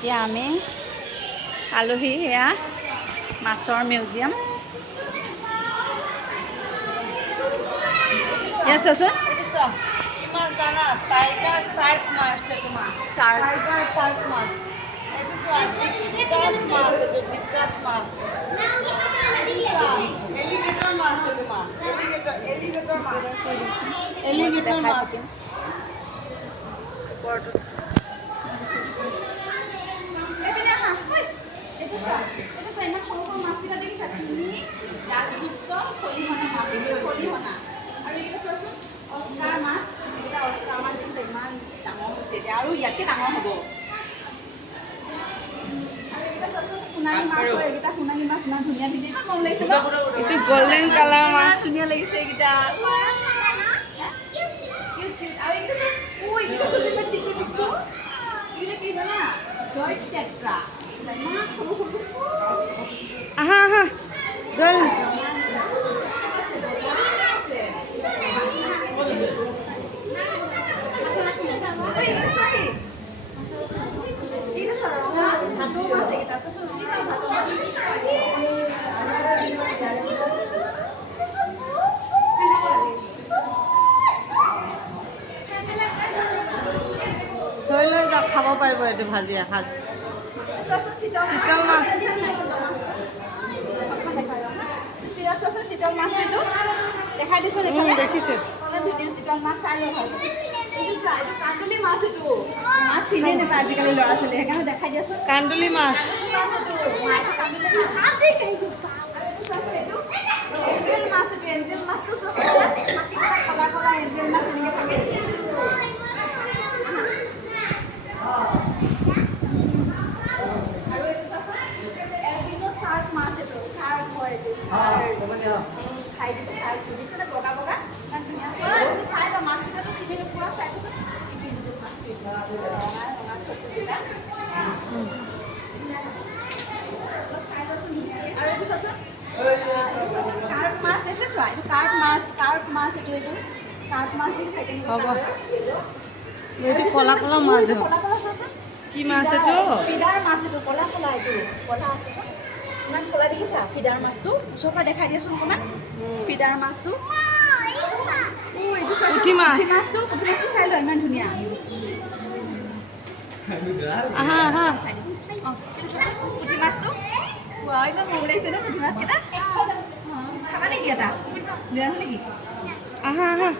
এতিয়া আমি আলহী এয়া মাছৰ মিউজিয়াম এয়া চোৱাচোন কিমান জানা টাইগাৰ শাৰ্ক মাছ এইটো মাছ টাইগাৰ শাৰ্ক মাছ এইটো চোৱা বিকাশ মাছ এইটো বিকাশ মাছ এলিগেটৰ মাছ এইটো মাছ এলিগেটৰ মাছ এলিগেটৰ মাছ মাছকেইটা দেখিছা তিনি দাঁতযুক্ত খলিহনা মাছ এইটো খলিহনা আৰু এইকেইটা চোৱাচোন অস্কাৰ মাছ এইকেইটা অস্কাৰ মাছ দেখিছে ইমান ডাঙৰ হৈছে এতিয়া আৰু ইয়াতকৈ ডাঙৰ হ'ব আৰু এইকেইটা চোৱাচোন সোণালী মাছ হয় এইকেইটা সোণালী মাছ ইমান ধুনীয়া ধুনীয়া ইমান মৰম লাগিছে ন এইটো গল্ডেন কালাৰ মাছ ধুনীয়া লাগিছে এইকেইটা আৰু এইকেইটা এইকেইটা চোৱাচোন ইমান টিকু টিকু এইকেইটা কি জানা ডট টেট্ৰা ইমান সৰু সৰু আহা আহা জল থৈ লৈ যাওক খাব পাৰিব এইটো ভাজি এসাঁজ চিতল মাছ চিতল মাছটো দেখাই দিছোঁ দেখিছোঁ ধুনীয়া চিতল মাছ চাই লওঁ এইটো চোৱা এইটো কান্দুলি মাছ এইটো মাছ চিনি নাপায় আজিকালি ল'ৰা ছোৱালী সেইকাৰণে দেখাই দিয়াচোন কান্দুলি মাছ মাছ এইটো কান্দুলি মাছ এইটো এঞ্জেল মাছটো চোৱাচোন কলা কলা এঞ্জেল মাছ এনেকৈ থাকে আৰু এইটো চোৱাচোন এলবিনো শাৰ্ক মাছ এইটো শাৰ্ক হয় এইটো খাই দিব শাৰ্কটো দেখিছেনে বগা বগা ইমান ধুনীয়া তুমি চাই লোৱা মাছকেইটাতো চিনি নোপোৱা চাই দিছোন এইটো এঞ্জেল মাছটো ৰঙা ৰঙা চকুকেইটা অলপ চাই লোৱাচোন ধুনীয়াকৈ আৰু এইটো চোৱাচোন কাৰ্প মাছ এইটো চোৱা এইটো কাৰ্প মাছ এইটো কাৰ্প মাছ দেখিছা কেনেকুৱা এইটো কলা কলা মাছ কলা কলা চোৱাচোন কি মাছ এইটো ফিডাৰ মাছ এইটো কলা কলা এইটো কলা আছেচোন ইমান কলা দেখিছা ফিডাৰ মাছটো ওচৰৰ পৰা দেখাই দিয়াচোন অকণমান ফিডাৰ মাছটো পুঠি মাছ পুঠি মাছটো চাই লোৱা ইমান ধুনীয়া আহা আহা চাই দিম অঁ এইটো চোৱাচোন পুঠি মাছটো ৱাও ইমান মৰম লাগিছে ন পুঠি মাছকেইটা খাবা নেকি এটা বেয়া নেকি আহা আহা